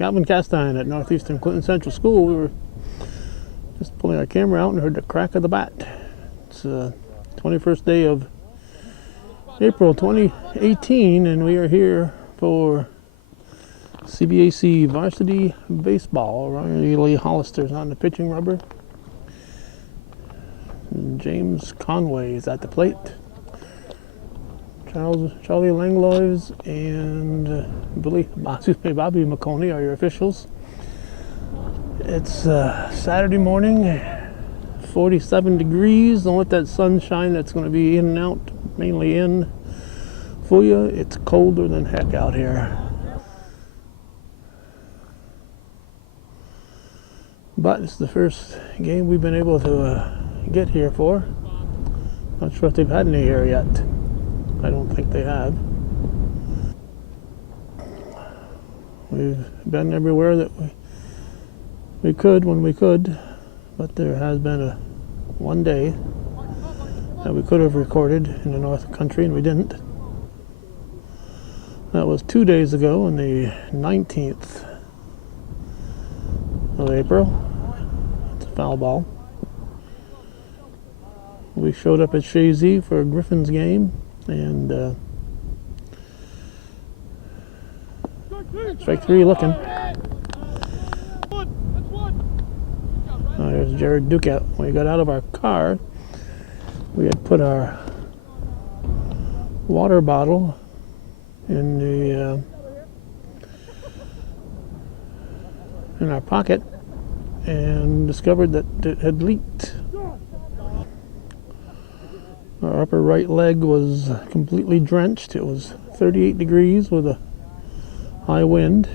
Calvin Castine at Northeastern Clinton Central School. We were just pulling our camera out and heard the crack of the bat. It's 21st day of April 2018, and we are here for CBAC varsity baseball. Riley Hollister's on the pitching rubber. And James Conway is at the plate. Charlie Langlois and Bobby McConey are your officials. It's Saturday morning, 47 degrees. Don't let that sunshine that's going to be in and out, mainly in, fool you. It's colder than heck out here. But it's the first game we've been able to get here for. Not sure if they've had any here yet. I don't think they have. We've been everywhere that we could when we could, but there has been one day that we could have recorded in the North Country and we didn't. That was 2 days ago on the 19th of April. It's a foul ball. We showed up at Shazy for Griffin's game, and strike three looking. There's Jared Duquette. When we got out of our car, we had put our water bottle in our pocket and discovered that it had leaked. Our upper right leg was completely drenched. It was 38 degrees with a high wind.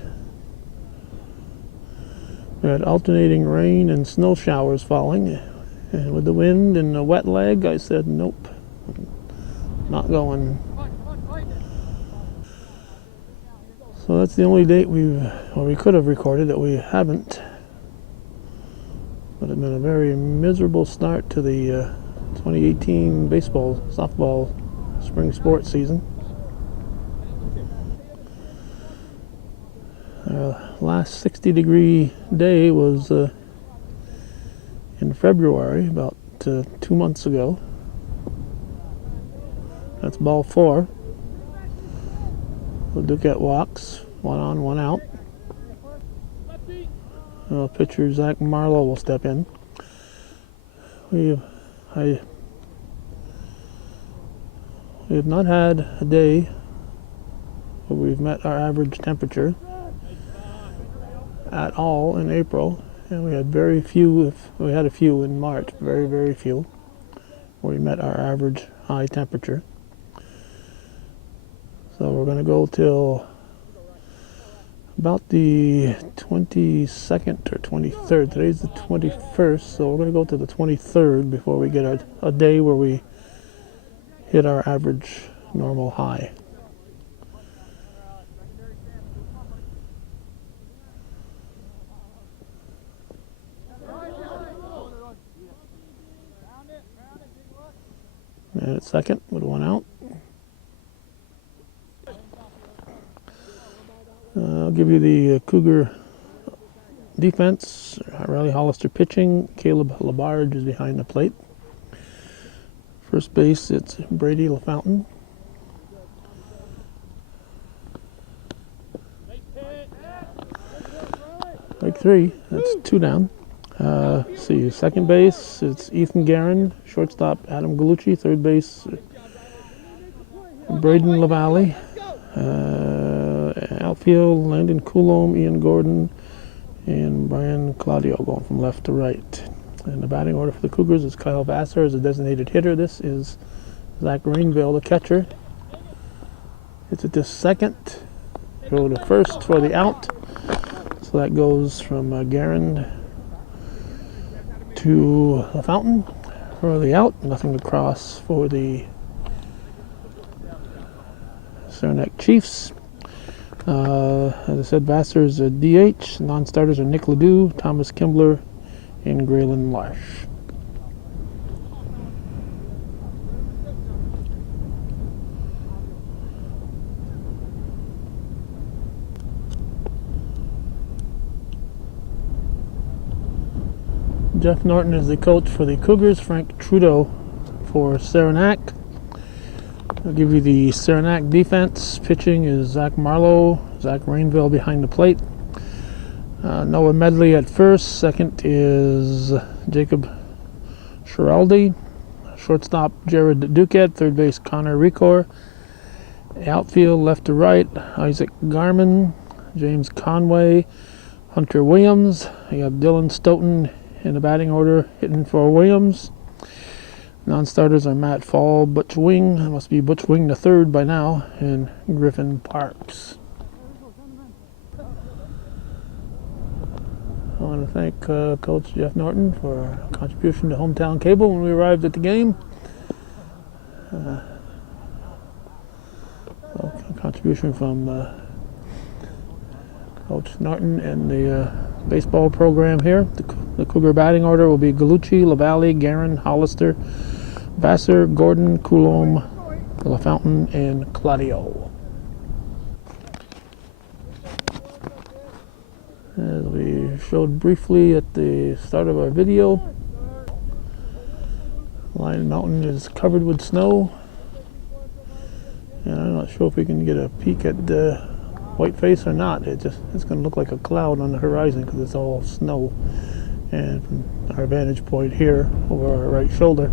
We had alternating rain and snow showers falling. And with the wind and the wet leg, I said, nope, not going. So that's the only date we could have recorded that we haven't. But it's been a very miserable start to the 2018 baseball, softball, spring sports season. Last 60-degree day was in February, about 2 months ago. That's ball 4. The Duquette walks, 1 on, 1 out. Pitcher Zach Marlowe will step in. We have not had a day where we've met our average temperature at all in April, and we had very few, we had a few in March, very, very few, where we met our average high temperature. So we're going to go till about the 22nd or 23rd. Today's the 21st, so we're going to go to the 23rd before we get a day where we hit our average normal high. And at second with 1 out. I'll give you the Cougar defense. Riley Hollister pitching. Caleb Labarge is behind the plate. First base, it's Brady LaFountain. Strike 3, that's 2 down. See, second base, it's Ethan Guerin. Shortstop, Adam Gallucci. Third base, Braden LaValle. Outfield, Landon Coulombe, Ian Gordon, and Brian Claudio going from left to right. And the batting order for the Cougars is Kyle Vassar as a designated hitter. This is Zach Rainville, the catcher. It's at the second. Go to first for the out. So that goes from Guerin to LaFountain for the out. Nothing to cross for the Saranac Chiefs. As I said, Vassar's a DH. Non-starters are Nick Ledoux, Thomas Kimbler, and Graylin Larsh. Jeff Norton is the coach for the Cougars. Frank Trudeau for Saranac. I'll give you the Saranac defense. Pitching is Zach Marlowe, Zach Rainville behind the plate. Noah Medley at first. Second is Jacob Schiraldi. Shortstop Jared Duquette. Third base Connor Ricor. Outfield left to right Isaac Garman, James Conway, Hunter Williams. You got Dylan Stoughton in the batting order hitting for Williams. Non-starters are Matt Fall, Butch Wing, it must be Butch Wing the third by now, and Griffin Parks. I want to thank Coach Jeff Norton for a contribution to Hometown Cable when we arrived at the game. Contribution from Coach Norton and the baseball program here. The Cougar batting order will be Galucci, LaValle, Guerin, Hollister, Vassar, Gordon, Coulombe, LaFountain, and Claudio. As we showed briefly at the start of our video, Lion Mountain is covered with snow. And I'm not sure if we can get a peek at the Whiteface or not. It's going to look like a cloud on the horizon because it's all snow. And from our vantage point here over our right shoulder,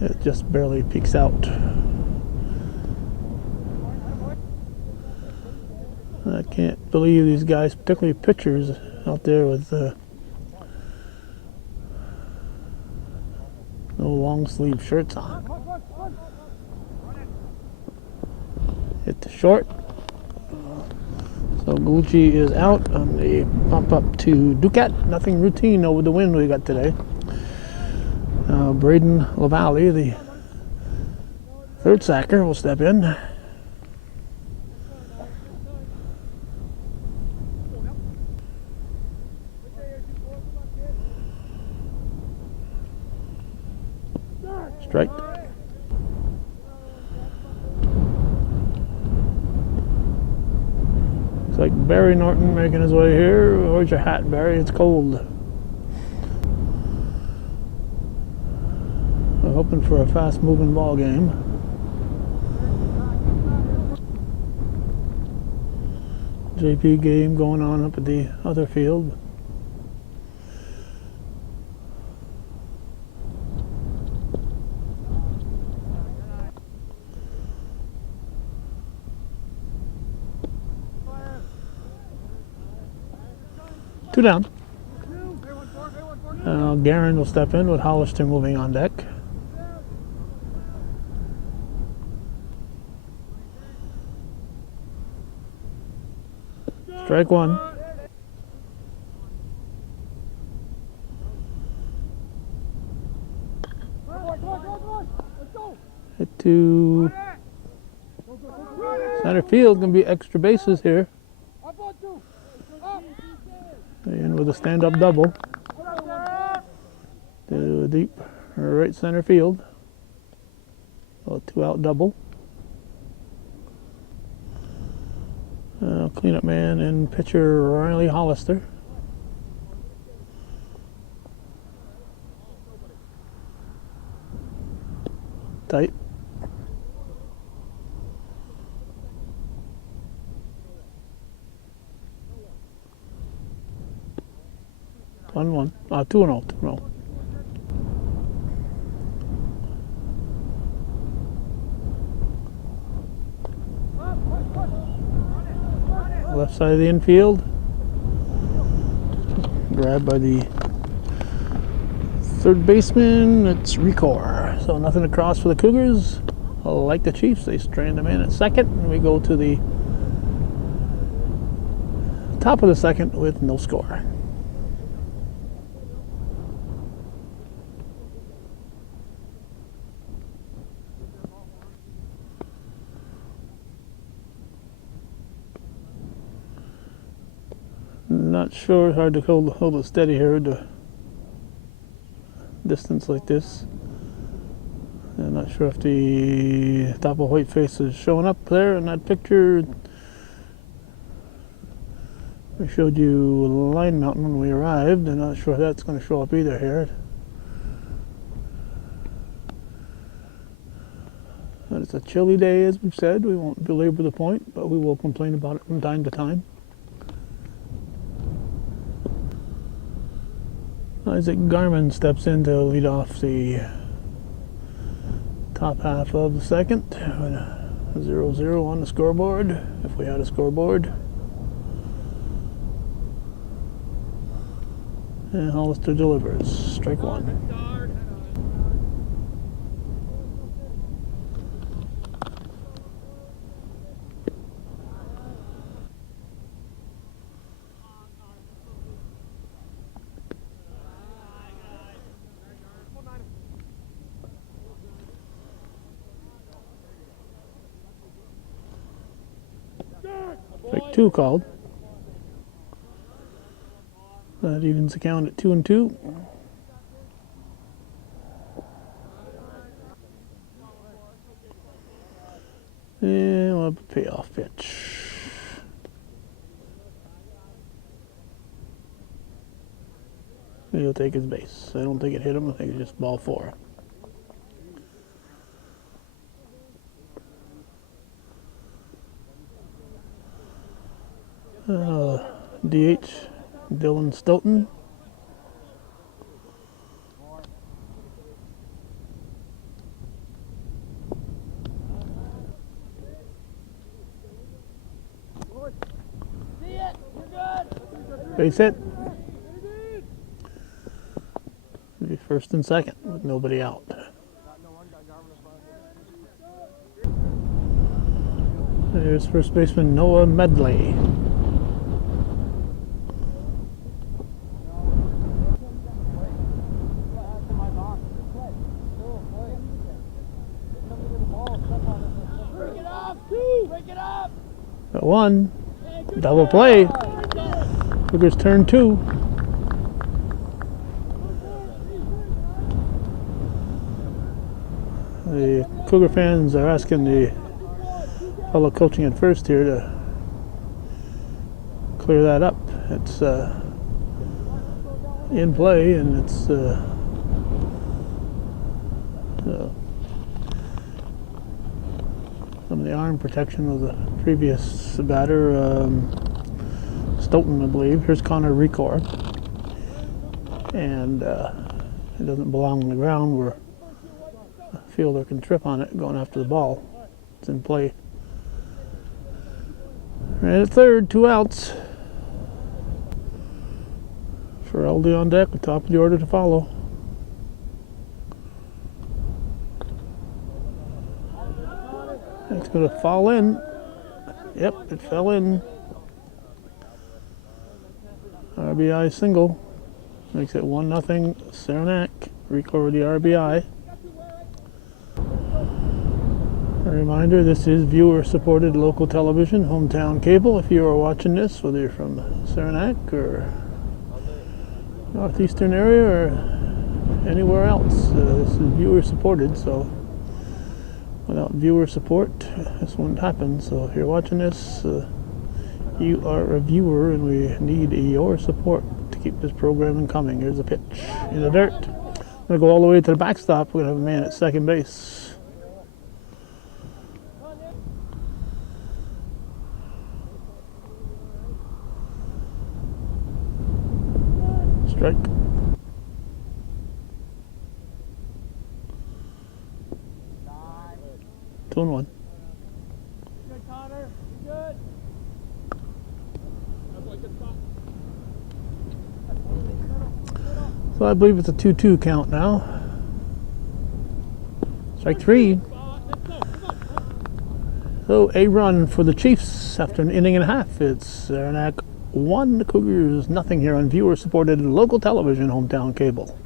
it just barely peeks out. I can't believe these guys, particularly pitchers out there with no long sleeve shirts on. Hit the short. So Galucci is out on the bump up to Duquette. Nothing routine over the wind we got today. Braden LaValle, the third sacker, will step in. Strike. Looks like Barry Norton making his way here. Where's your hat, Barry? It's cold. We're hoping for a fast-moving ball game. JP game going on up at the other field. Two down. Guerin will step in with Hollister moving on deck. Strike one. Hit to center field. Going to be extra bases here. In with a stand-up double to a deep right center field. A two-out double. Cleanup man and pitcher Riley Hollister. Tight. One. 2-0. 2-0. Left side of the infield. Grabbed by the third baseman. It's Ricor. So nothing across for the Cougars. Like the Chiefs, they strand them in at second. And we go to the top of the second with no score. Not sure, hard to hold it steady here at a distance like this. I'm not sure if the top of Whiteface is showing up there in that picture. We showed you line mountain when we arrived. I'm not sure if that's going to show up either here. But it's a chilly day, as we've said. We won't belabor the point, but we will complain about it from time to time. Isaac Garman steps in to lead off the top half of the second. 0-0 on the scoreboard, if we had a scoreboard. And Hollister delivers. Strike one. Strike two called. That evens the count at 2-2. And we'll have a payoff pitch. He'll take his base. I don't think it hit him. I think it's just ball four. DH Dylan Stoughton. Base hit. Maybe first and second with nobody out. There's first baseman Noah Medley. Got one. Double play. Cougars turn two. The Cougar fans are asking the fellow coaching at first here to clear that up. It's in play, and it's some of the arm protection of the previous batter, Stoughton, I believe. Here's Connor Recor, and it doesn't belong on the ground where a fielder can trip on it going after the ball. It's in play. Right at third, 2 outs. For LD on deck, the top of the order to follow. It's going to fall in. Yep, it fell in. RBI single. Makes it 1-0 Saranac. Record the RBI. A reminder, this is viewer-supported local television, hometown cable. If you are watching this, whether you're from Saranac or northeastern area or anywhere else, this is viewer-supported, so without viewer support, this wouldn't happen. So if you're watching this, you are a viewer, and we need your support to keep this programming coming. Here's a pitch in the dirt. I'm going to go all the way to the backstop. We're going to have a man at second base. Strike. 2-1. Good, Connor. Good. So I believe it's a 2-2 count now. Strike three. So a run for the Chiefs after an inning and a half. It's Saranac 1, the Cougars nothing here on viewer-supported local television, hometown cable.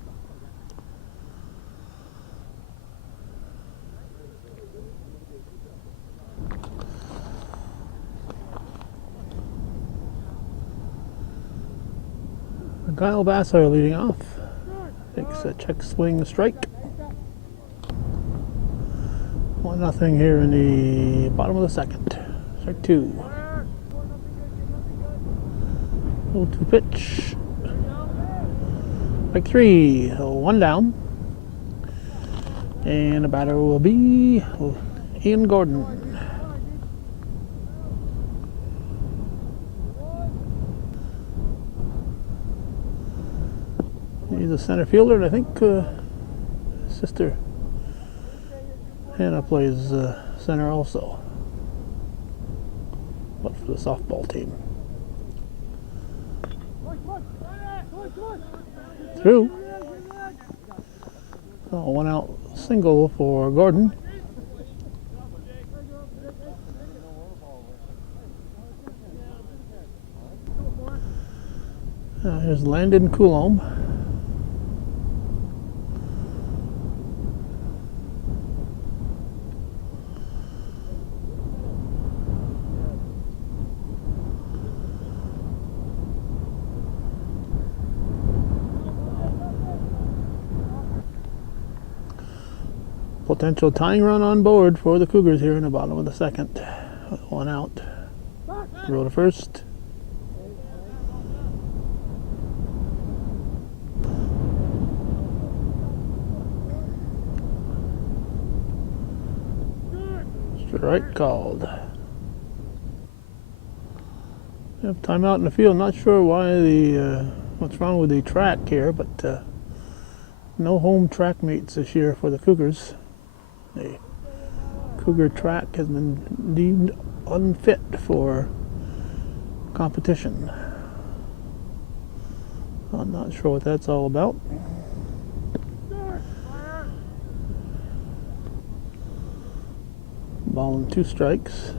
Kyle Vassar leading off. Takes a check swing strike. 1-0 here in the bottom of the second. Strike two. 0-2 pitch. Strike 3. So 1 down. And the batter will be Ian Gordon. He's a center fielder, and I think his sister Hannah plays center also, but for the softball team. Through. So 1 out single for Gordon. Here's Landon Coulomb. Potential tying run on board for the Cougars here in the bottom of the second. 1 out. Throw to first. Strike called. We have timeout in the field. Not sure why what's wrong with the track here, but no home track meets this year for the Cougars. The Cougar track has been deemed unfit for competition. I'm not sure what that's all about. Ball and 2 strikes.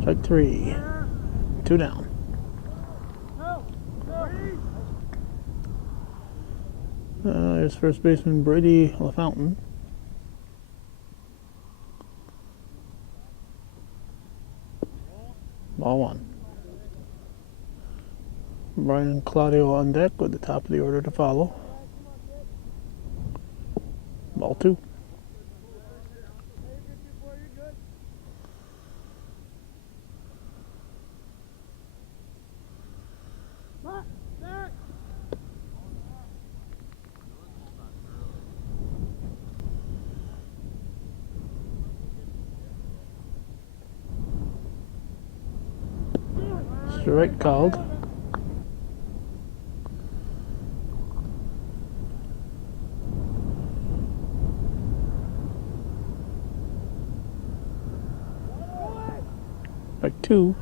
Strike 3. 2 down. There's first baseman Brady LaFountain. Ball 1. Brian Claudio on deck with the top of the order to follow. Ball 2. Strike called. Strike 2.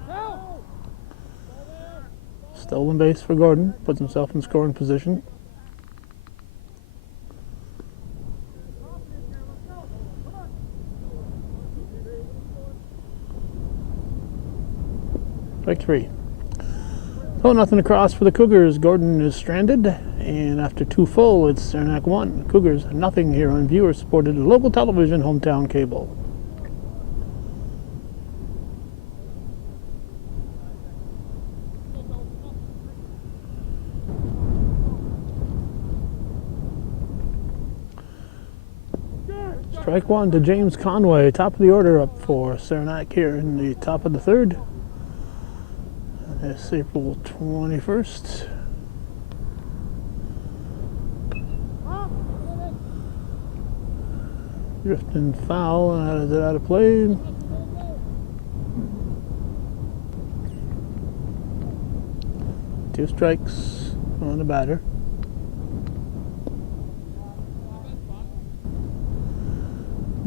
Stolen base for Gordon. Puts himself in scoring position. Strike 3. So nothing across for the Cougars. Gordon is stranded, and after 2 full, it's Saranac 1. Cougars nothing here on viewer supported local television, hometown cable. Strike 1 to James Conway, top of the order up for Saranac here in the top of the 3rd. It's April 21st. Drifting foul, and out of play. Two strikes on the batter.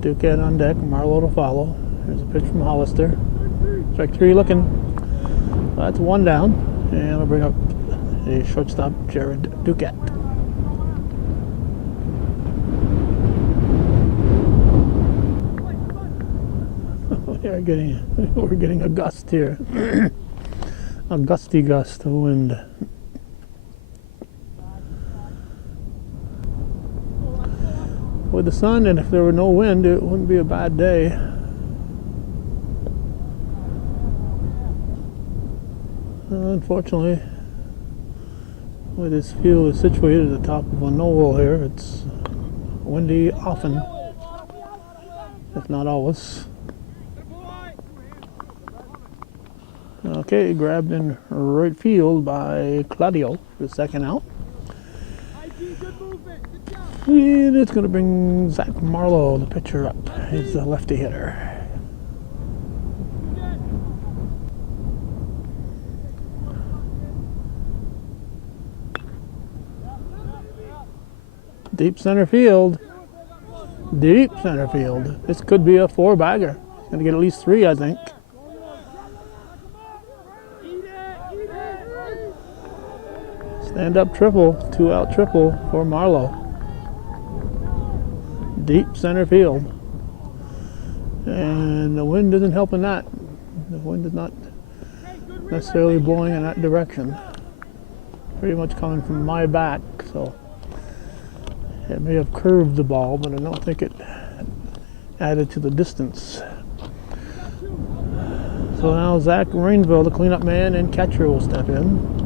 Duquette on deck, Marlowe to follow. Here's a pitch from Hollister. Strike 3 looking. That's 1 down, and I'll bring up the shortstop, Jared Duquette. We're getting a gust here. A gusty gust of wind. With the sun, and if there were no wind, it wouldn't be a bad day. Unfortunately, where this field is situated at the top of a knoll here, it's windy often, if not always. Okay, grabbed in right field by Claudio for the second out. IG, good movement. Good job. And it's going to bring Zach Marlowe, the pitcher, up. He's the lefty hitter. Deep center field. Deep center field. This could be a four-bagger. He's going to get at least three, I think. Stand-up triple, two-out triple for Marlowe. Deep center field. And the wind isn't helping that. The wind is not necessarily blowing in that direction. Pretty much coming from my back, so it may have curved the ball, but I don't think it added to the distance. So now Zach Rainville, the cleanup man and catcher, will step in.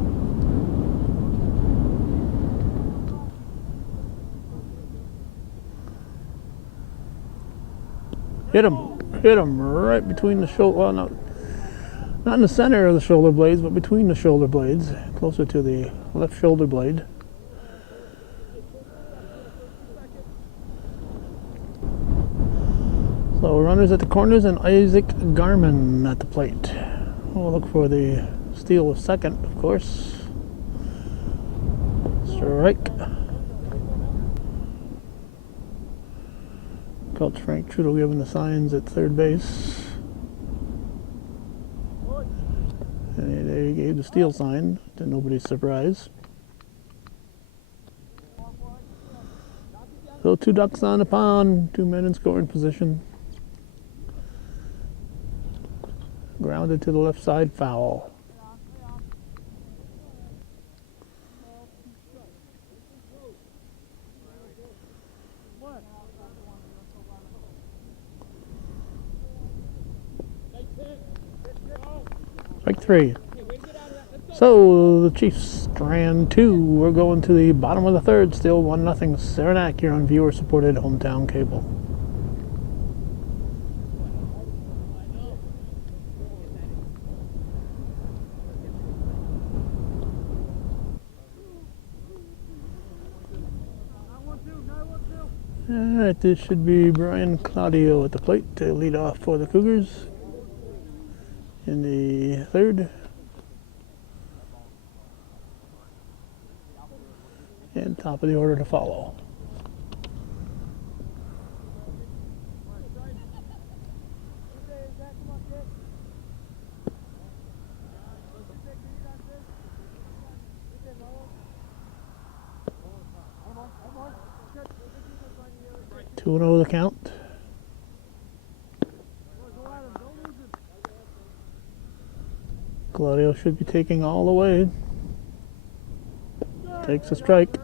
Hit him right between the shoulder. Well, not in the center of the shoulder blades, but between the shoulder blades, closer to the left shoulder blade. So runners at the corners and Isaac Garman at the plate. We'll look for the steal of second, of course. Strike. Coach Frank Trudeau giving the signs at third base. And they gave the steal sign, to nobody's surprise. So 2 ducks on the pond, 2 men in scoring position. Grounded to the left side, foul. Strike 3. So the Chiefs strand 2. We're going to the bottom of the third. Still 1-0 Saranac here on viewer-supported hometown cable. All right, this should be Brian Claudio at the plate to lead off for the Cougars in the third. And top of the order to follow. Two and 0 the count. Claudio should be taking all the way. Takes a strike.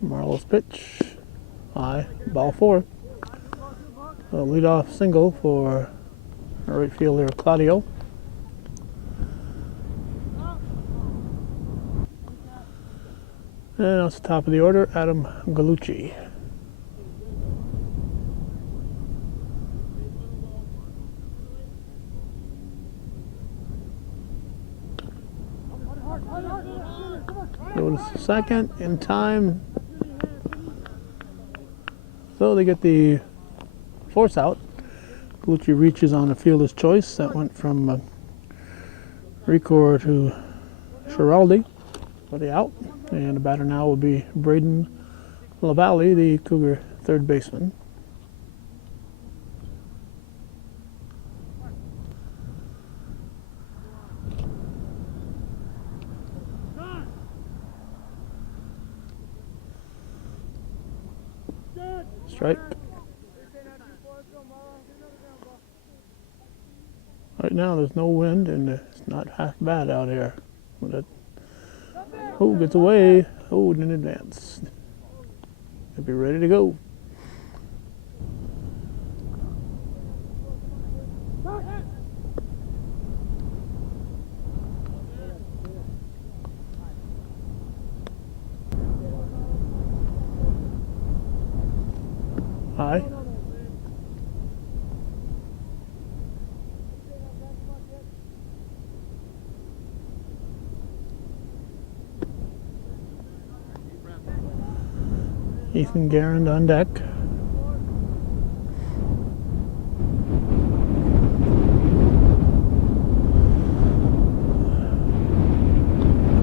Marlowe's pitch. High. Ball 4. A leadoff single for right fielder Claudio. And off the top of the order, Adam Gallucci. Go to second in time. So they get the force out. Gallucci reaches on the fielder's choice. That went from Ricor to Schiraldi for the out. And the batter now will be Braden LaValle, the Cougar third baseman. Strike. Right now there's no wind and it's not half bad out here. Oh, gets away. Oh, in advance. They'll be ready to go. High. Ethan Garand on deck.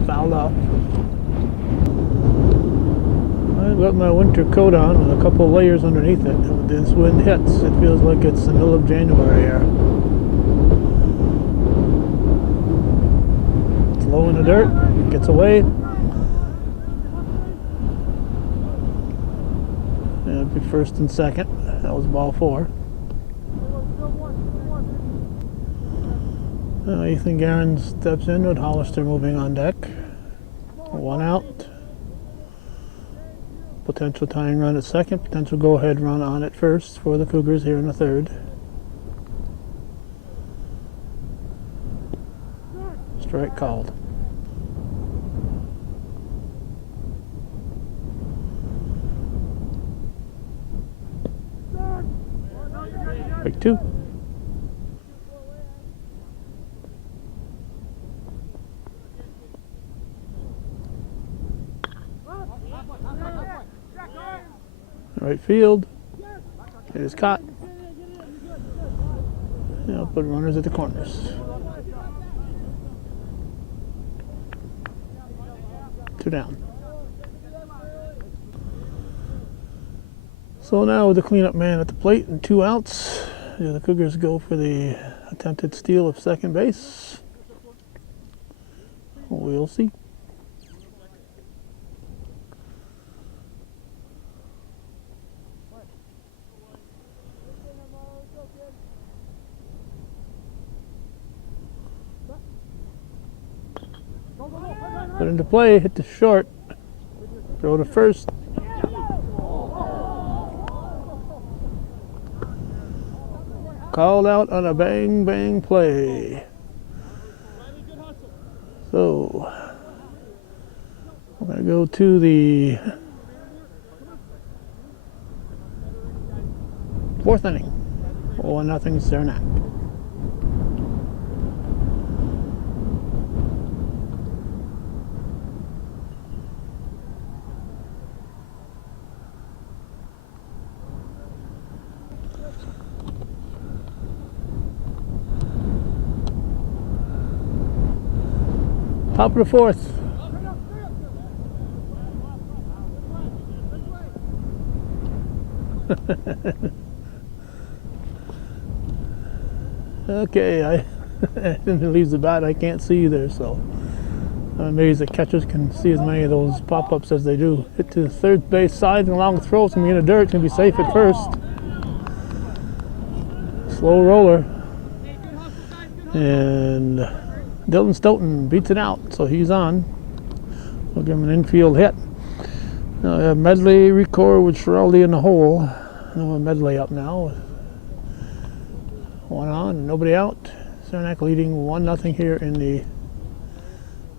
Fouled off. I've got my winter coat on with a couple layers underneath it. When this wind hits, it feels like it's the middle of January here. It's low in the dirt, gets away. And it'd be first and second. That was ball 4. Ethan Garand steps in with Hollister moving on deck. 1 out. Potential tying run at second. Potential go-ahead run on at first for the Cougars here in the third. Strike called. Strike 2. Right field. It is caught. I'll put runners at the corners. 2 down. So now with the cleanup man at the plate and 2 outs, the Cougars go for the attempted steal of second base. We'll see. Put into play, hit the short, throw to first. Called out on a bang bang play. So we're going to go to the 4th inning. 1-0 Saranac. Top of the 4th. Okay, and it leaves the bat. I can't see either, so I'm amazed that catchers can see as many of those pop-ups as they do. Hit to the third base side, and long throw. It's gonna be in the dirt. It's gonna be safe at first. Slow roller, and Dylan Stoughton beats it out, so he's on. We'll give him an infield hit. Now we have Medley, Record with Schiraldi in the hole. No Medley up now. 1 on, nobody out. Saranac leading 1-0 here in the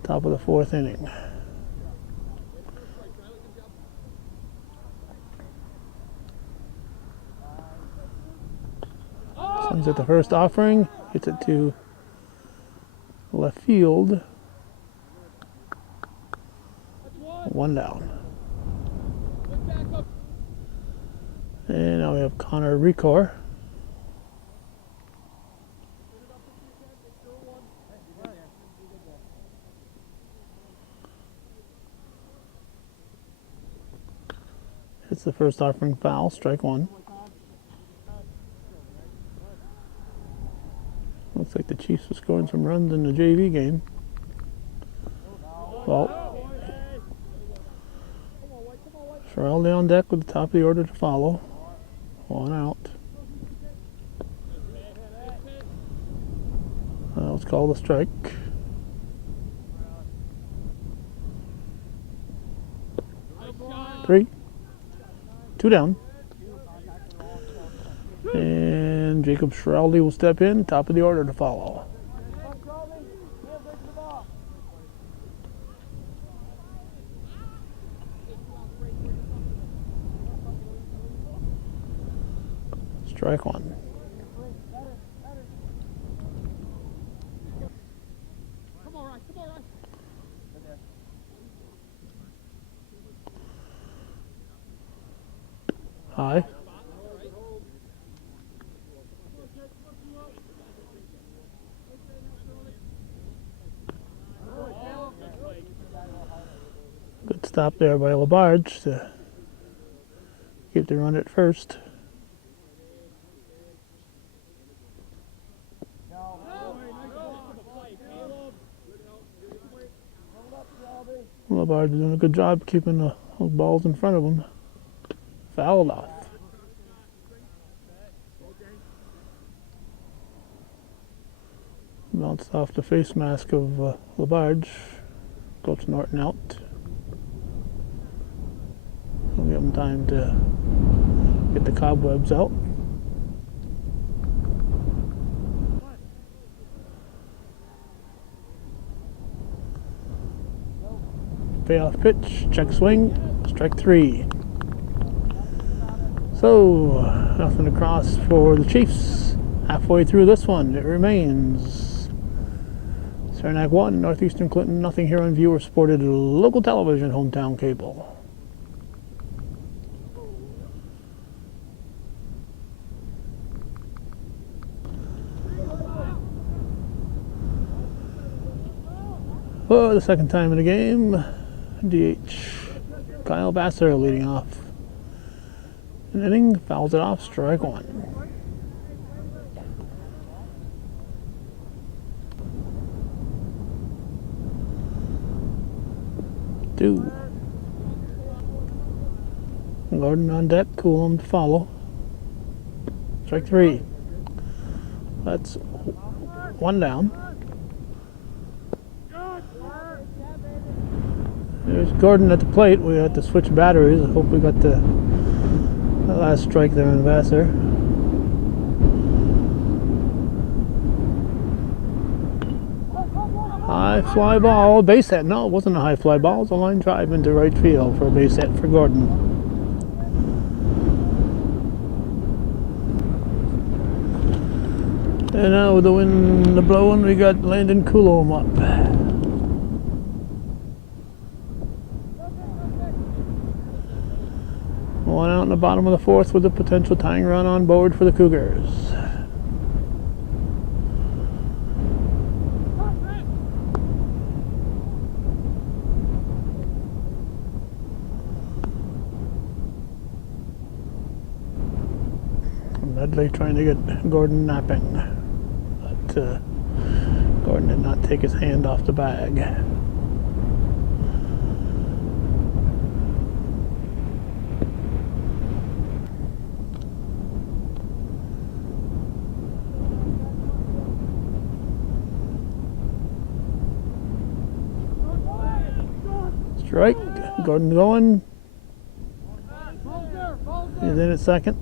top of the 4th inning. Swings at the first offering, hits it to left field. 1 down. And now we have Connor Recor. Hits the first offering foul, strike 1. Looks like the Chiefs are scoring some runs in the JV game. Well, Schiraldi on deck with the top of the order to follow. 1 out. Let's call the strike. Three. 2 down. And Jacob Schiraldi will step in, top of the order to follow. Strike 1. High. Good stop there by Labarge to keep the run at first. Labarge doing a good job keeping those balls in front of him. Fouled off. Bounced off the face mask of Labarge. Coach Norton out. We'll give him time to get the cobwebs out. Payoff pitch, check swing, strike 3. So, nothing across for the Chiefs. Halfway through this one, it remains Saranac 1, Northeastern Clinton nothing here on viewer supported local television, hometown cable. For the second time in the game, DH Kyle Vassar leading off an inning, fouls it off, strike 1. Two. Gordon on deck, Coulomb to follow. Strike 3. That's 1 down. There's Gordon at the plate. We had to switch batteries. I hope we got the last strike there on Vassar. High fly ball, base hit. No, it wasn't a high fly ball. It was a line drive into right field for a base hit for Gordon. And now with the wind blowing, we got Landon Coulomb up. One out in the bottom of the 4th with a potential tying run on board for the Cougars. Medley trying to get Gordon napping, but Gordon did not take his hand off the bag. Strike. Gordon going. He's in at second.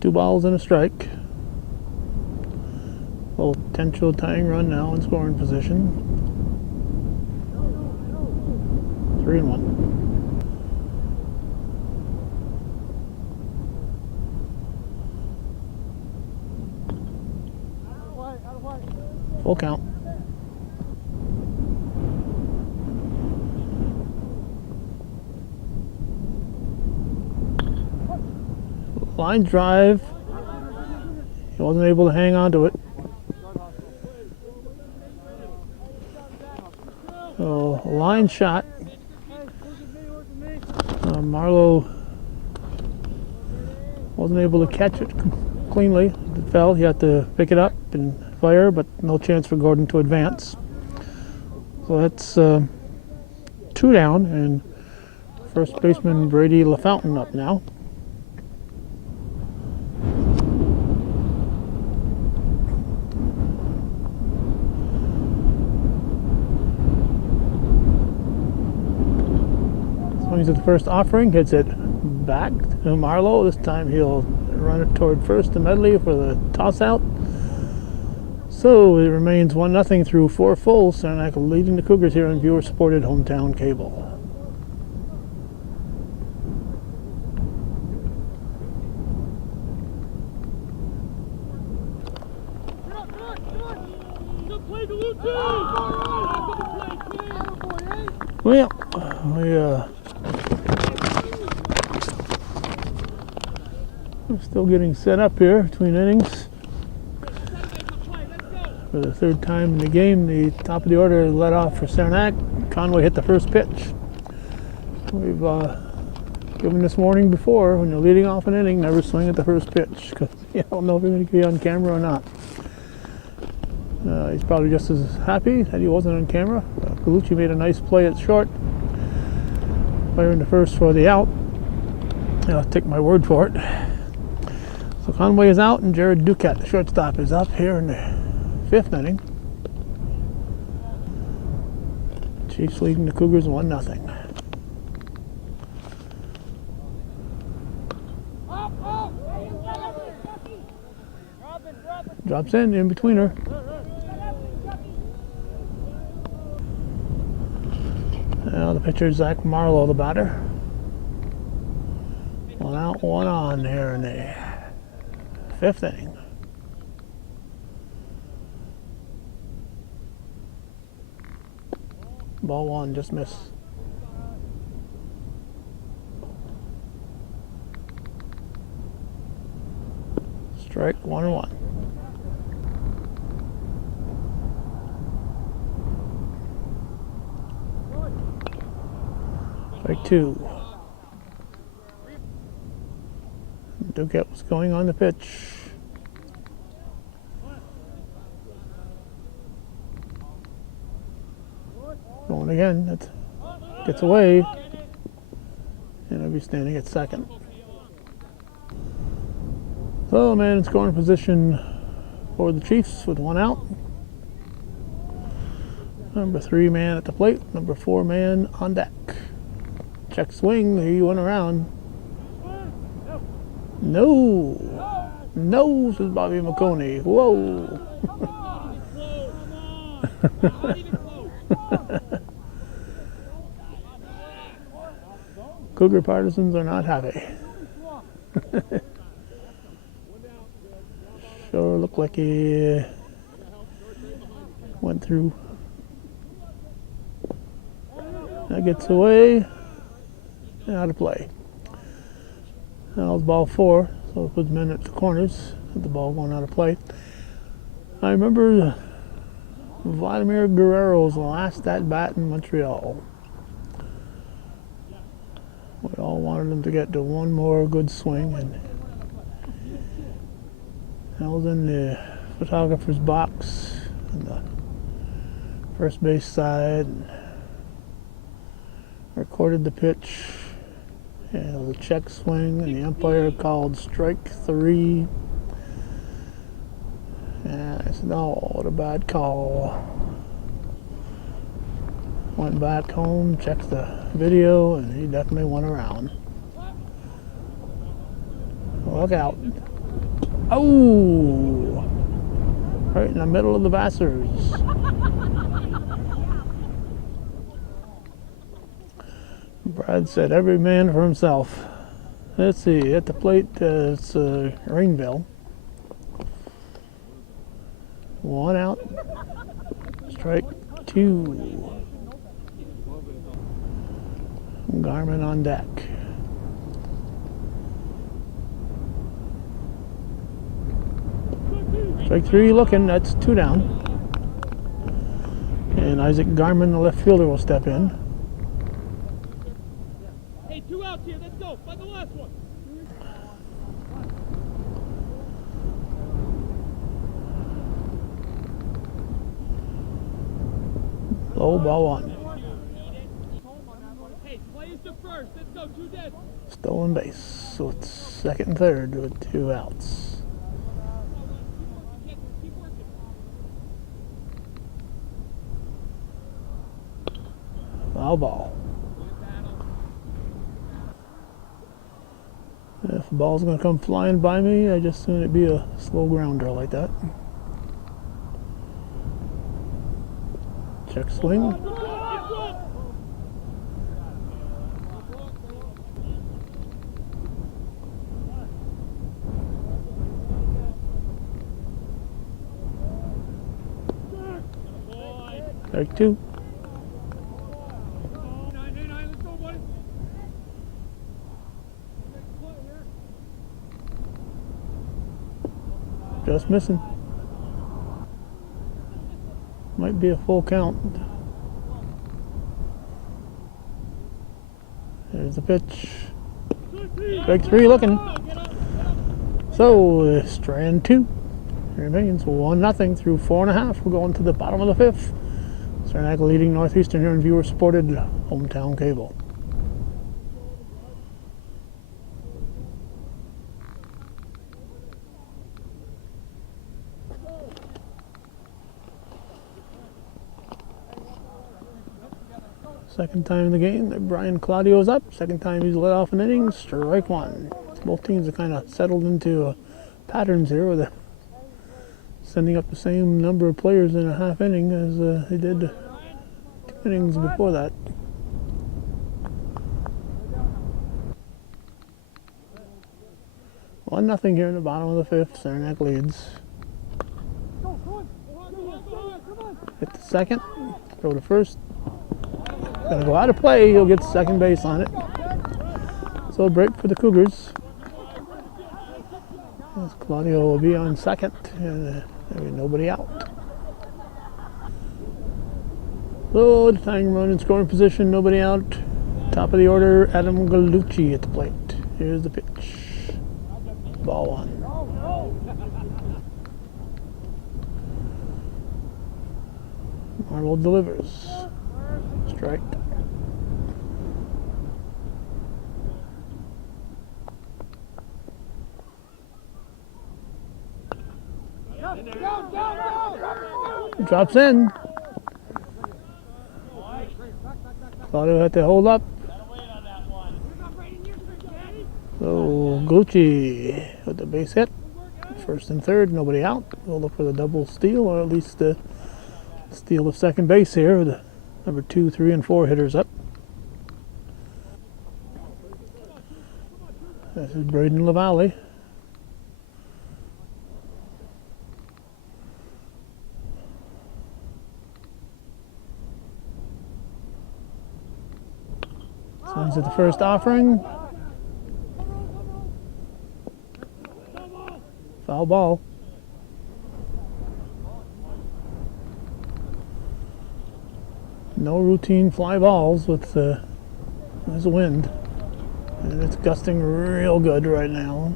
Two balls and a strike. Potential tying run now in scoring position. 3-1. Full count. Line drive. He wasn't able to hang on to it. So, line shot. Marlowe wasn't able to catch it cleanly. It fell. He had to pick it up and fire, but no chance for Gordon to advance. So that's 2 down, and first baseman Brady LaFountain up now. Swings at the first offering, hits it back to Marlowe. This time he'll run it toward first to Medley for the toss out. So it remains 1-0 through 4 fulls. Saranac leading the Cougars here on viewer supported hometown cable. Good play, Galucci! Well, we're still getting set up here between innings. For the third time in the game, the top of the order led off for Saranac. Conway hit the first pitch. We've given this warning before, when you're leading off an inning, never swing at the first pitch, because you don't know if you're going to be on camera or not. He's probably just as happy that he wasn't on camera. Galucci made a nice play at short, firing the first for the out. I'll take my word for it. So Conway is out, and Jared Duquette, the shortstop, is up here in the fifth inning. Chiefs leading the Cougars 1-0. Drops in between her. Now the pitcher, Zach Marlowe, the batter. One out, one on here in the fifth inning. Ball one, just missed. Strike 1-1. Strike two. Duquette was going on the pitch. Going again. That gets away. And I'll be standing at second. So, man in scoring position for the Chiefs with one out. Number 3 man at the plate. Number 4 man on deck. Check swing. He went around. No. No, says Bobby McConey. Whoa. Cougar partisans are not happy. Sure looked like he went through. That gets away. Out of play. That was ball 4, so it puts men at the corners. The ball going out of play. I remember Vladimir Guerrero's last at bat in Montreal. We all wanted him to get to one more good swing, and I was in the photographer's box on the first base side and recorded the pitch. And it was a check swing, and the umpire called strike 3. And I said, oh, what a bad call. Went back home, checked the video, and he definitely went around. Look out. Oh! Right in the middle of the Vassars. Brad said, every man for himself. Let's see, at the plate, it's Rainville. One out. Strike 2. Garmin on deck. Strike 3 looking, that's 2 down. And Isaac Garmin, the left fielder, will step in. Hey, 2 outs here, let's go. By the last one. Low ball 1. Hey, play is the first. Let's go, 2 dead. Stolen base. So it's second and third with 2 outs. Foul ball. If the ball's going to come flying by me, I just assume it'd be a slow grounder like that. Check swing. Strike 2. Just missing. Might be a full count. There's the pitch. Strike three looking. So, strand two remains 1-0 through 4.5. We're going to the bottom of the fifth. Saranac leading Northeastern here in viewer-supported hometown cable. Second time in the game that Brian Claudio's up. Second time he's led off an inning. Strike one. Both teams have kind of settled into patterns here where they're sending up the same number of players in a half inning as they did 2 innings before that. One nothing here in the bottom of the fifth. Saranac leads. Hit the second. Throw to first. Gonna go out of play. He'll get second base on it. So a break for the Cougars. As Claudio will be on second, and there'll be nobody out. So the tying run in scoring position, nobody out. Top of the order, Adam Gallucci at the plate. Here's the pitch. Ball one. Marlowe delivers. Strike. Drops in. Claudio had to hold up. So Gucci with the base hit. First and third, nobody out. We'll look for the double steal, or at least the steal of second base here with the number 2, 3, and 4 hitters up. This is Braden LaValle. Swings at the first offering. Foul ball. No routine fly balls with there's a wind, and it's gusting real good right now.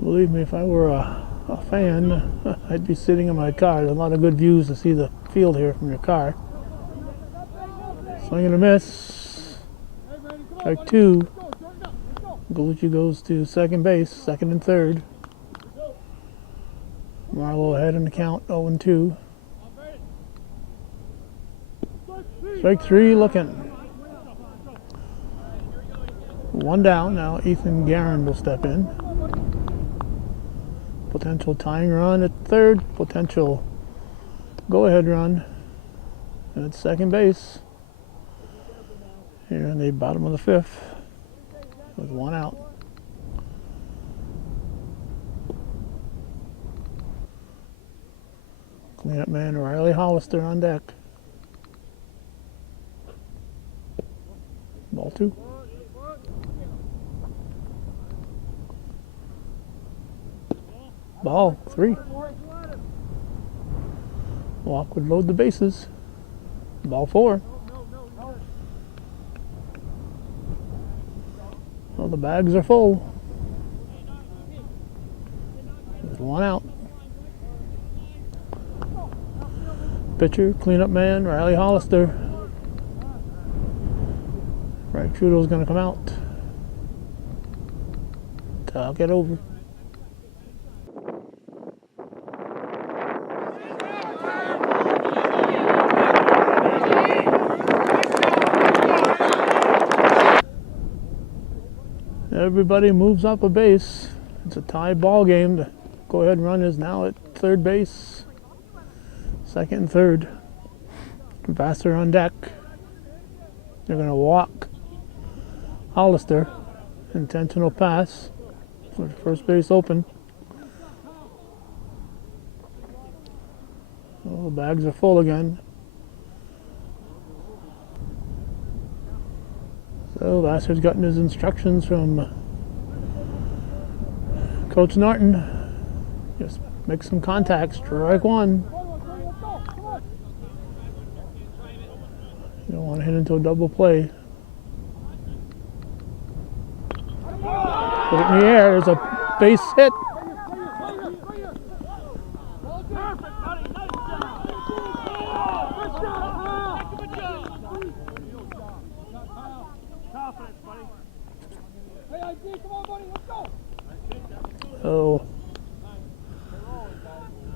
Believe me, if I were a fan, I'd be sitting in my car. There's a lot of good views to see the field here from your car. Swing and a miss. Strike two. Gallucci goes to second base, second and third. Marlowe ahead in the count, 0-2. Strike three looking. One down. Now Ethan Guerin will step in. Potential tying run at third. Potential go-ahead run at second base. Here in the bottom of the fifth with one out. Cleanup man Riley Hollister on deck. Ball two. Ball three. Walk would load the bases. Ball four. Well, the bags are full. There's one out. Pitcher, cleanup man, Riley Hollister. Right, Trudeau's going to come out. Talk it over. Everybody moves up a base. It's a tie ball game. The go-ahead run is now at third base. Second and third. Vassar on deck. They're going to walk Hollister. Intentional pass. With first base open. Oh, the bags are full again. So Vassar's gotten his instructions from Coach Norton. Just make some contact, strike one. You don't want to hit into a double play. Put it in the air, there's a base hit. So,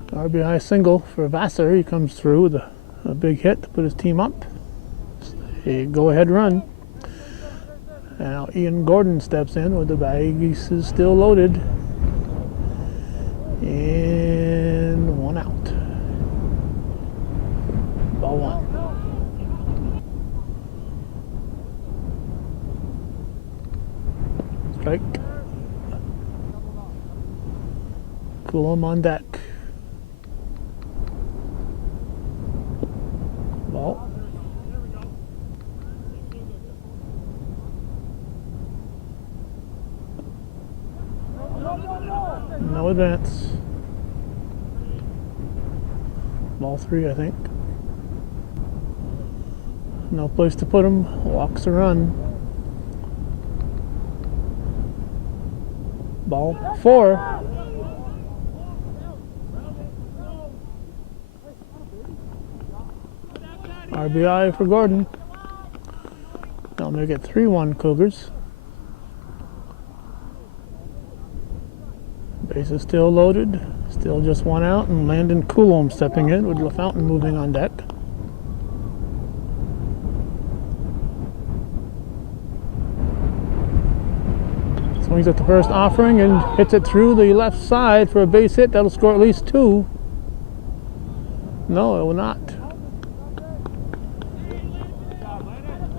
RBI single for Vassar. He comes through with a big hit to put his team up. A go-ahead run. Now Ian Gordon steps in with the bases still loaded. And one out. Ball one. Strike. Coulomb on deck. Ball. No advance. Ball three, I think. No place to put him. Walks the run. Ball four. RBI for Gordon. They'll make it 3-1 Cougars. Base is still loaded. Still just one out, and Landon Coulomb stepping in with LaFountain moving on deck. Swings at the first offering and hits it through the left side for a base hit. That'll score at least two. No, it will not.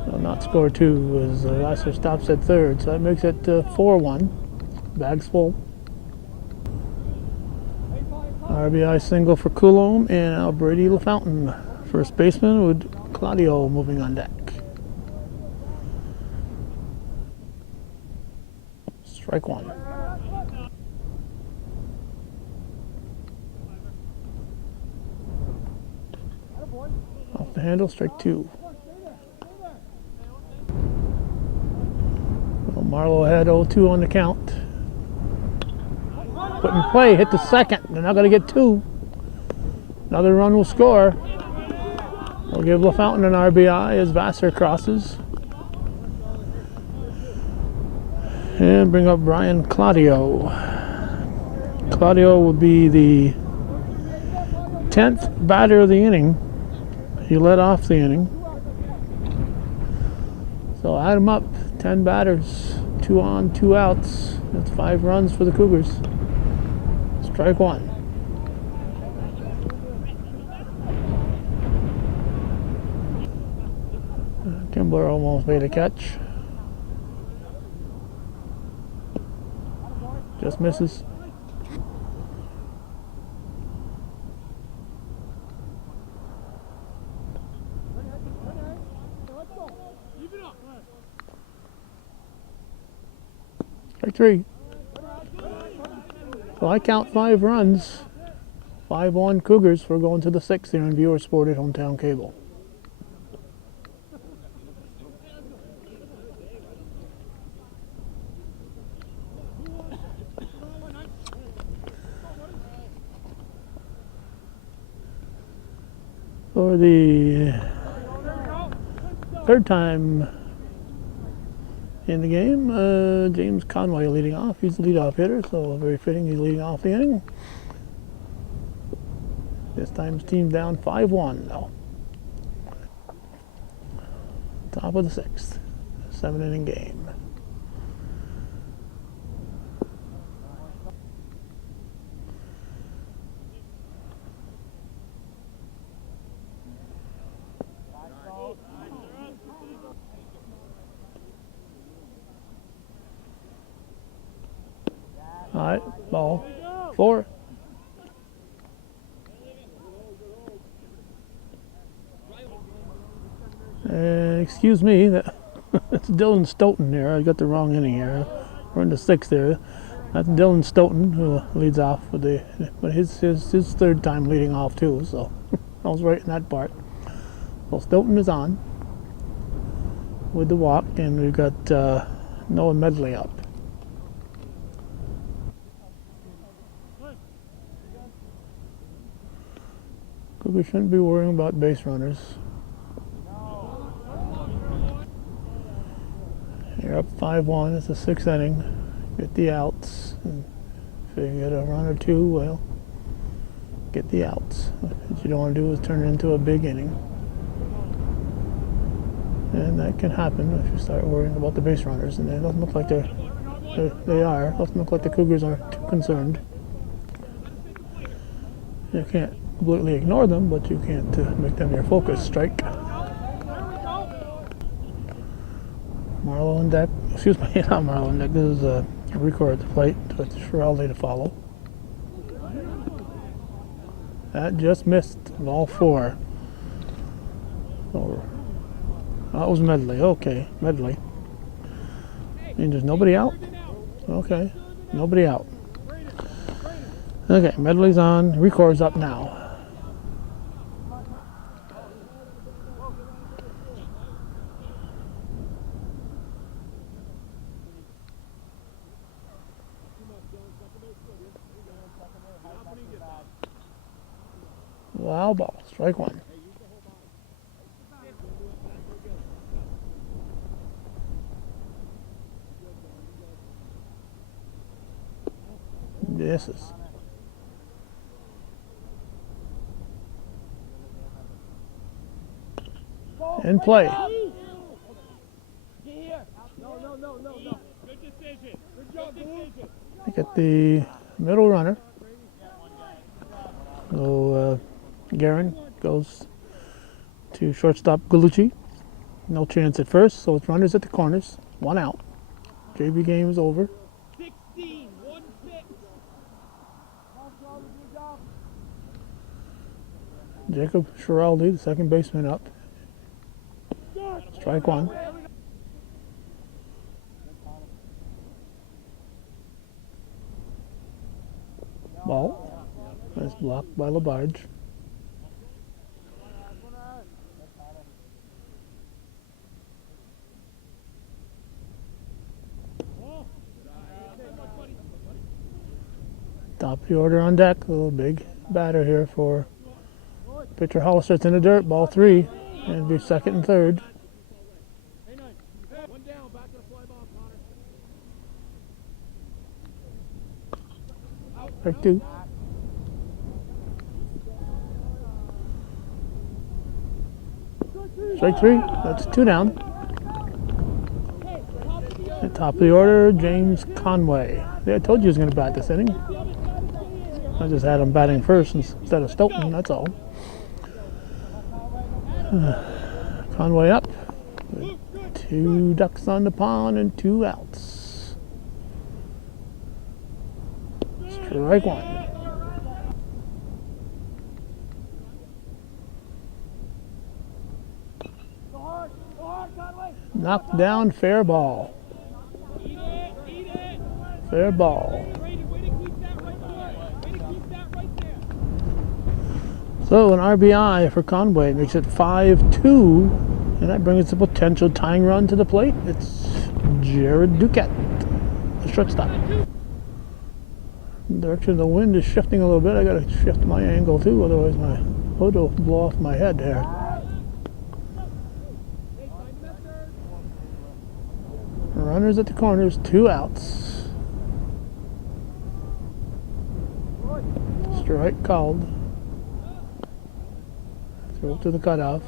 It will not score two as Vassar stops at third. So that makes it 4-1. Bags full. RBI single for Coulomb, and now Brady LaFountain, first baseman, with Claudio moving on deck. Strike one. Off the handle, strike two. Well, Marlowe had 0-2 on the count. Put in play, hit the second. They're not going to get two. Another run will score. We'll give LaFountain an RBI as Vassar crosses. And bring up Brian Claudio. Claudio will be the 10th batter of the inning. He led off the inning. So add him up. 10 batters. 2 on, 2 outs. That's 5 runs for the Cougars. Strike one. Kimbler almost made a catch. Just misses. Strike three. So I count 5 runs. 5-1 Cougars for going to the 6th here on Viewer Sport at Hometown Cable. For the 3rd time in the game, James Conway leading off. He's the leadoff hitter, so very fitting he's leading off the inning. This time his team's down 5-1 though. Top of the 6th, 7-inning game. All right, ball 4. Excuse me, that That's Dylan Stoughton there. I got the wrong inning here. We're in the 6th there. That's Dylan Stoughton who leads off with his third time leading off too. So I was right in that part. Well, Stoughton is on with the walk, and we've got Noah Medley up. We shouldn't be worrying about base runners. You're up 5-1. It's the 6th inning. Get the outs. And if you get a run or two, well, get the outs. What you don't want to do is turn it into a big inning. And that can happen if you start worrying about the base runners. And it doesn't look like they are. It doesn't look like the Cougars are too concerned. You can't completely ignore them, but you can't make them your focus. Strike. Marlowe on deck. Excuse me, not Marlowe on deck. This is a record at the plate with Schiraldi to follow. That just missed ball 4. Over. That was Medley. Okay, Medley. And there's nobody out? Okay, nobody out. Okay, Medley's on. Record's up now. Wow, ball. Strike 1. This is in play. Good decision. Good job, decision. Get the middle runner. So Guerin goes to shortstop Galucci. No chance at first, so it's runners at the corners. 1 out. JV game is over. 16, 1-6. Jacob Schiraldi, the second baseman, up. Strike 1. Ball. That's blocked by Labarge. Top of the order on deck. A little big batter here for pitcher Hollister's in the dirt. Ball 3. And be 2nd and 3rd. One down, back to the fly ball, Connor. Strike 2. Strike 3. That's 2 down. At top of the order, James Conway. Yeah, I told you he was going to bat this inning. I just had him batting first instead of Stoughton, that's all. Conway up. With 2 ducks on the pond and 2 outs. Strike 1. Knocked down, fair ball. Fair ball. So an RBI for Conway makes it 5-2, and that brings a potential tying run to the plate. It's Jared Duquette, the shortstop. The direction of the wind is shifting a little bit. I got to shift my angle too, otherwise my hood will blow off my head there. Runners at the corners, 2 outs. Strike called. Throw to the cutoff.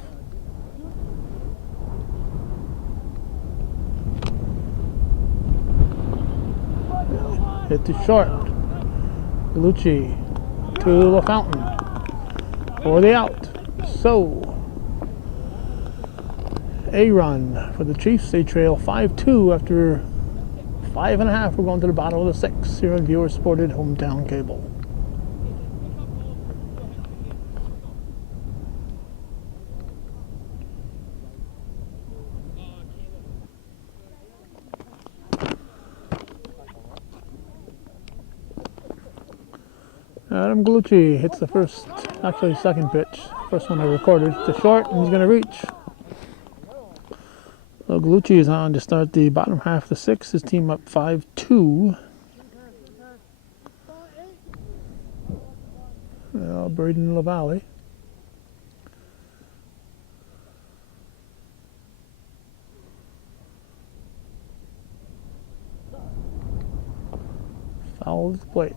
Hit to short. Galucci to LaFountain for the out. So, a run for the Chiefs. They trail 5-2 after 5.5. We're going to the bottom of the 6th here on Viewer Supported Hometown Cable. Adam Galucci hits the first, actually second pitch. First one I recorded. To short, and he's going to reach. So Galucci is on to start the bottom half of the sixth. His team up 5-2. Braden LaValle. Foul at the plate.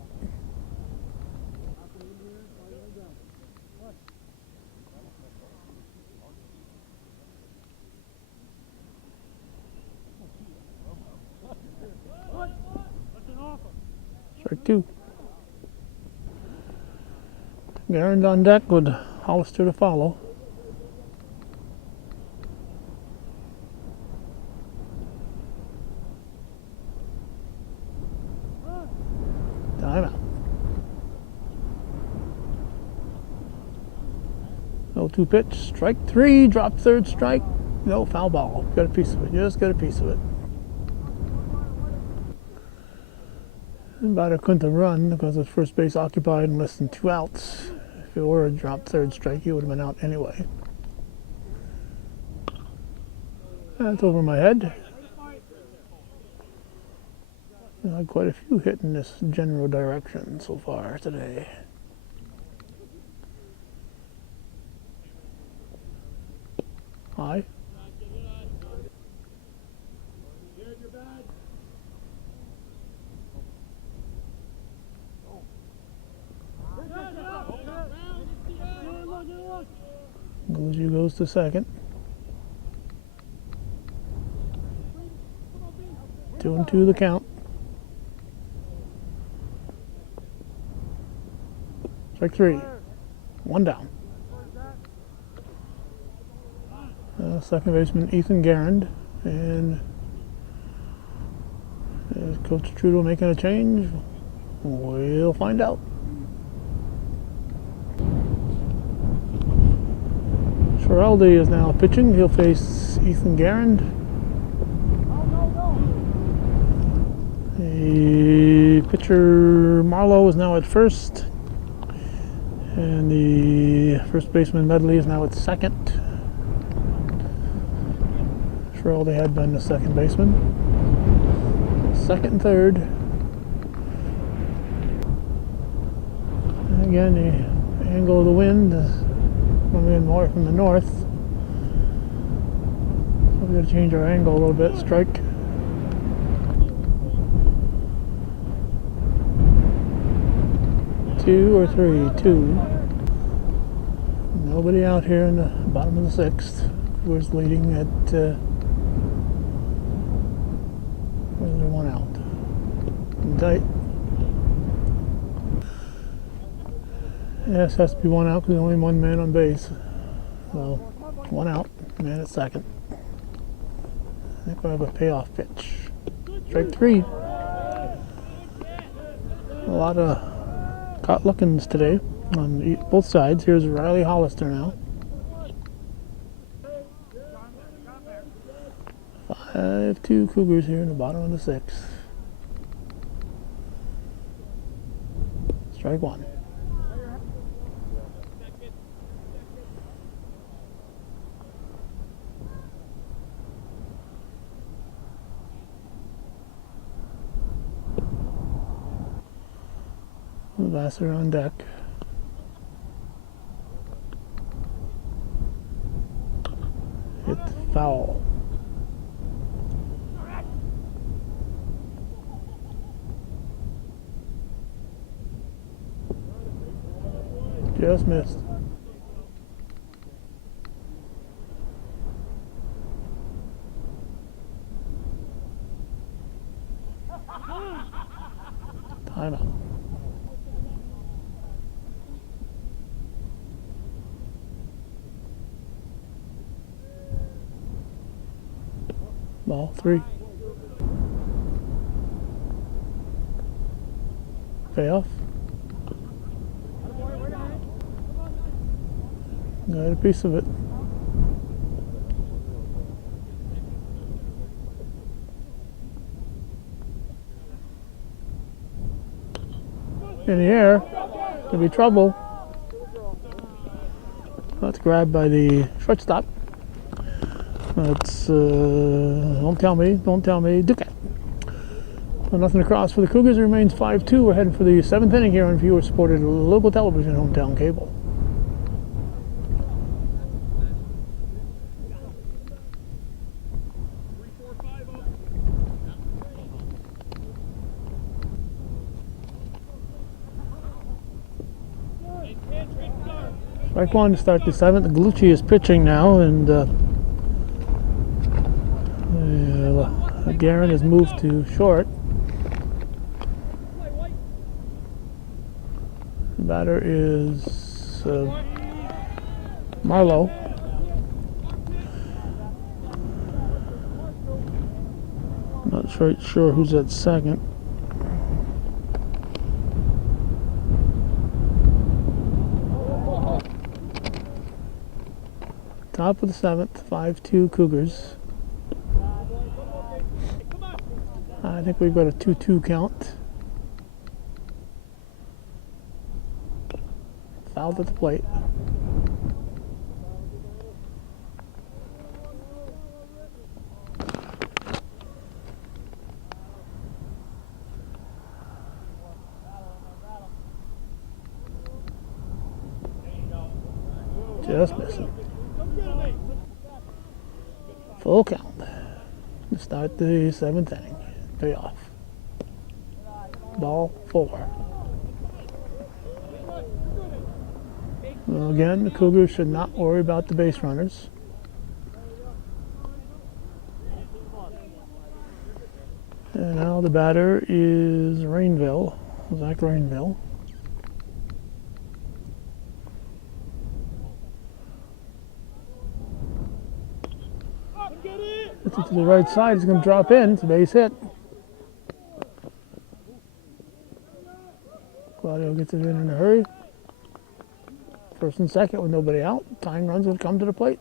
Strike two. Garand on deck with Hollister to follow. Timeout. 0-2 pitch. Strike three. Drop third strike. No, foul ball. Got a piece of it. Just got a piece of it. Batter couldn't have run because his first base occupied and less than 2 outs. If it were a drop third strike, he would have been out anyway. That's over my head. I had quite a few hit in this general direction so far today. High. Galucci goes to second. 2-2 the count. Strike three. One down. Second baseman Ethan Garand. And is Coach Trudeau making a change? We'll find out. Schiraldi is now pitching. He'll face Ethan Garand. The pitcher Marlowe is now at first. And the first baseman Medley is now at second. Schiraldi had been the second baseman. Second and third. And again, the angle of the wind is coming in more from the north. So we're going to change our angle a little bit. Strike. Two or three? Two. Nobody out here in the bottom of the sixth. Cougars leading at where's there one out? Tight. Yes, has to be one out because there's only one man on base. So, one out, man at second. I think we have a payoff pitch. Strike three. A lot of caught lookings today on both sides. Here's Riley Hollister now. 5-2 Cougars here in the bottom of the sixth. Strike one. Vassar on deck. Hit foul. Just missed. Timeout. Ball three. Payoff. Got a piece of it. In the air. There'll be trouble. That's grabbed by the shortstop. That's, don't tell me, Ducat. Well, nothing across for the Cougars. It remains 5-2. We're heading for the 7th inning here on viewer-supported local television, hometown cable. Strike one to start the 7th. Galucci is pitching now, and Guerin has moved to short. The batter is Marlowe. Not sure who's at second. Top of the 7th, 5-2 Cougars. I think we've got a 2-2 count. Fouled at the plate. Just missing. Full count to start the 7th inning. Payoff. Ball 4. Well, again, the Cougars should not worry about the base runners. And now the batter is Zach Rainville. Gets it to the right side. He's going to drop in. It's a base hit. Claudio gets it in a hurry. First and second with nobody out. Tying runs will come to the plate.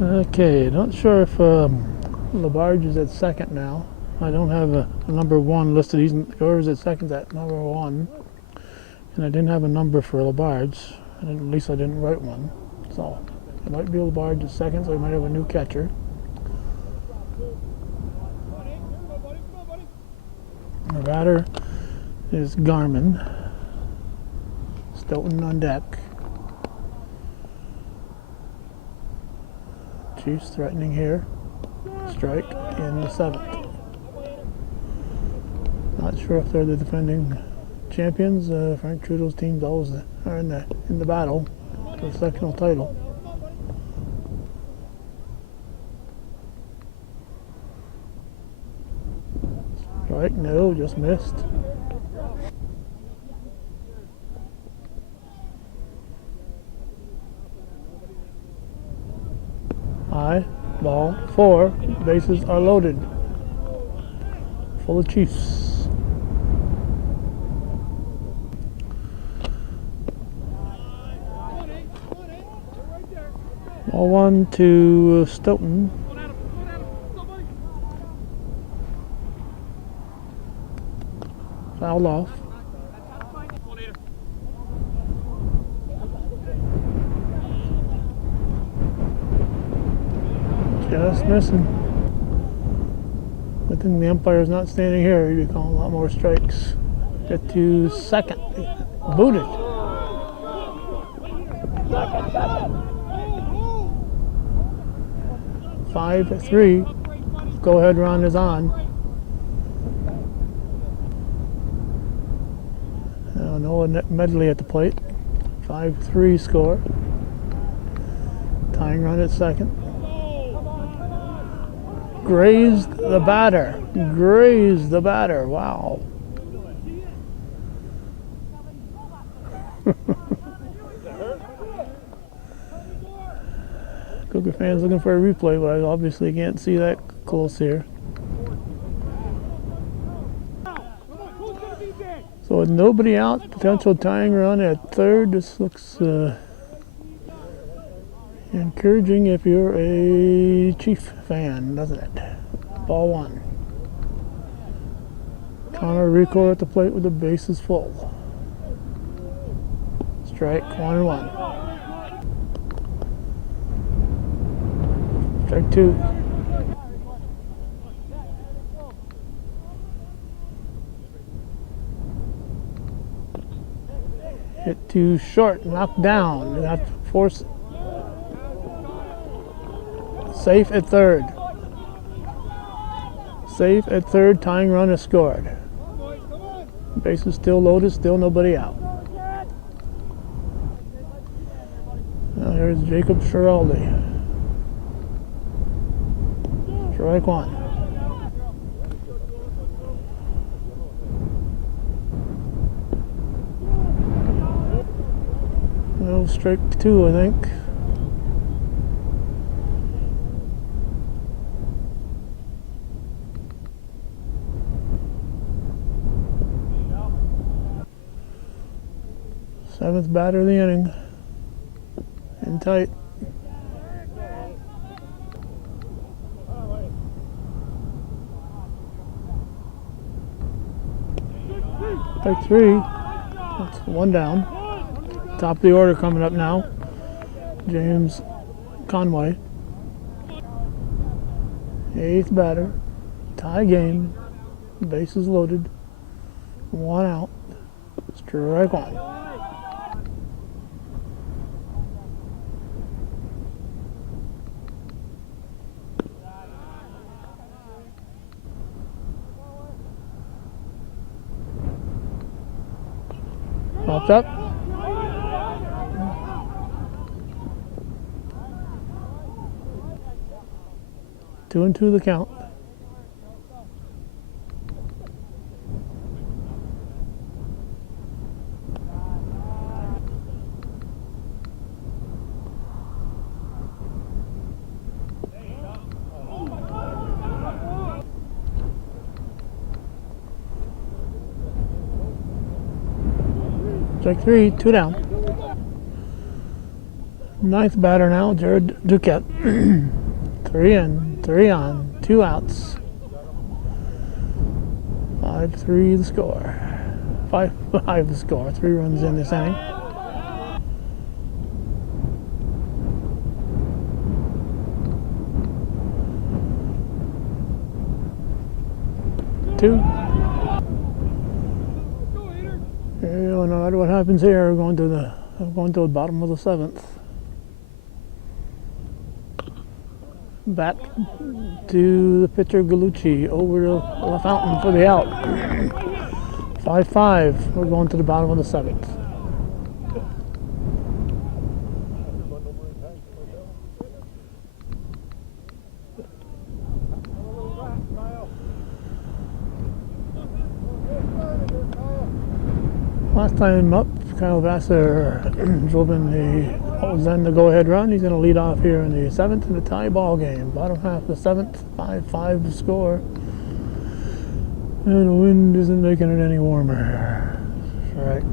Okay, not sure if Labarge is at second now. I don't have a number 1 listed. He's at second at number 1. And I didn't have a number for Labarge. At least I didn't write one. So it might be Labarge at second, so we might have a new catcher. The batter is Garmin. Stoughton on deck. Chiefs threatening here. Strike in the 7th. Not sure if they're the defending champions. Frank Trudeau's teams always are in the battle for the sectional title. Strike, no, just missed. High, ball 4. Bases are loaded. Full of Chiefs. Ball 1 to Stoughton. Fouled off. Just missing. Good thing the umpire's not standing here. He'd be calling a lot more strikes. Get to second. Booted. 5-3. Go ahead run is on. Noah Medley at the plate. 5-3 score. Tying run at second. Grazed the batter. Wow. Cougar fans looking for a replay, but I obviously can't see that close here. So with nobody out, potential tying run at third. This looks encouraging if you're a Chief fan, doesn't it? Ball 1. Connor Rico at the plate with the bases full. Strike 1-1. Strike 2. Hit too short, knocked down. You have to force it. Safe at third. Safe at third, tying run is scored. Base is still loaded, still nobody out. Now here's Jacob Schiraldi. Strike 1. No, strike 2, I think. Seventh batter of the inning. In tight. Strike 3. That's 1 down. Top of the order coming up now. James Conway. 8th batter. Tie game. Bases loaded. 1 out. Strike 1. Popped up. Two and two the count. Strike 3, 2 down. 9th batter now, Jared Duquette. 3 in, 3 on, 2 outs. 5-3 the score. 5-5 the score. 3 runs in this inning. Two. No matter what happens here, we're going to the bottom of the 7th. Bat to the pitcher Gallucci over to the fountain for the out. 5-5. We're going to the bottom of the 7th. Last time up, Kyle Vassar drove in the go-ahead run. He's going to lead off here in the 7th in the tie ball game. Bottom half of the 7th, 5-5 the score. And the wind isn't making it any warmer. Strike.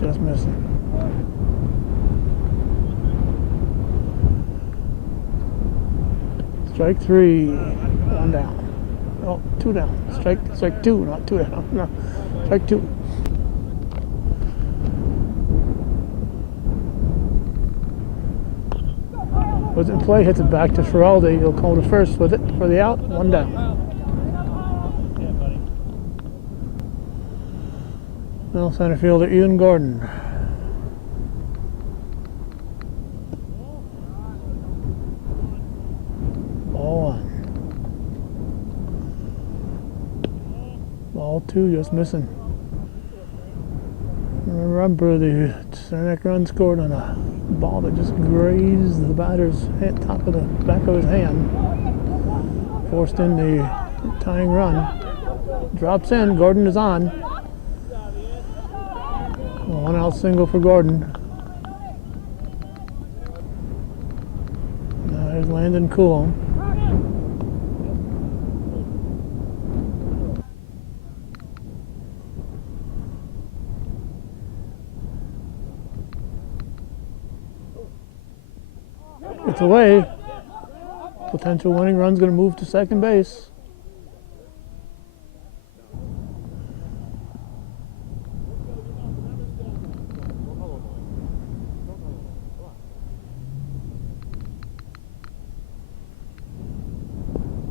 Just missing. Strike 3, 1 down. Oh, 2 down. Strike 2, not 2 down. No, strike 2. Was in play, hits it back to Schiraldi. He'll call to first with it for the out. 1 down. Now center fielder Ian Gordon. Ball 2, just missing. Remember, the Saranac run scored on a ball that just grazed the batter's head, top of the back of his hand. Forced in the tying run. Drops in, Gordon is on. 1 out single for Gordon. Now here's Landon Coulomb. It's away. potential winning run's going to move to second base.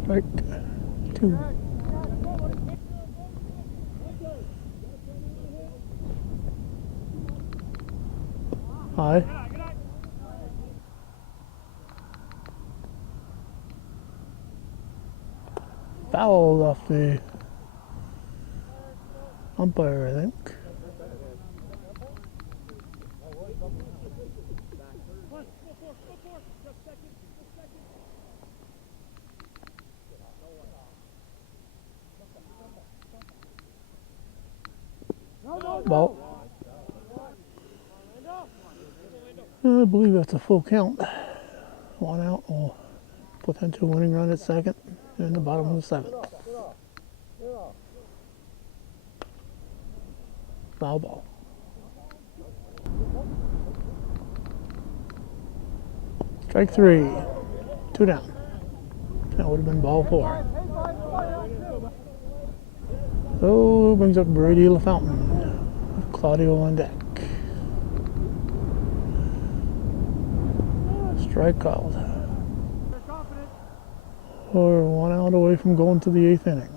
Strike 2. High. Foul off the umpire, I think. Ball. I believe that's a full count. 1 out. Oh, potential winning run at second in the bottom of the 7th. Foul ball. Strike 3. 2 down. That would have been ball 4. So brings up Brady LaFountain. Claudio on deck. Strike called. We're 1 out away from going to the 8th inning.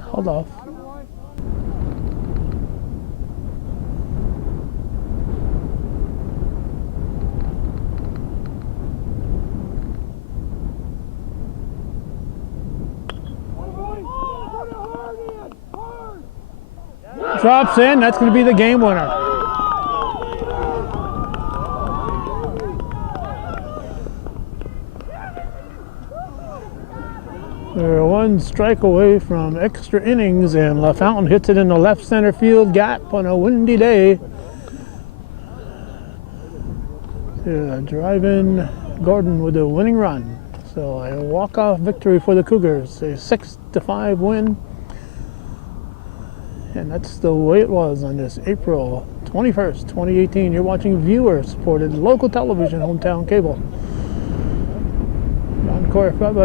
Hold off. Drops in. That's going to be the game winner. They're 1 strike away from extra innings, and LaFountain hits it in the left center field gap on a windy day. Drive-in Gordon with a winning run. So a walk-off victory for the Cougars, a 6-5 win. And that's the way it was on this April 21st, 2018. You're watching viewer-supported local television, hometown cable.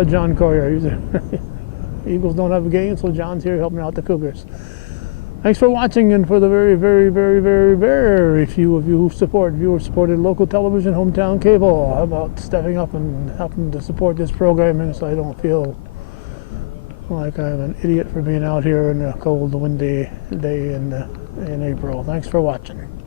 John Coyer. Eagles don't have a game, so John's here helping out the Cougars. Thanks for watching, and for the very, very, very, very, very few of you who support viewer-supported local television, hometown cable, how about stepping up and helping to support this programming so I don't feel like I'm an idiot for being out here in a cold, windy day in April. Thanks for watching.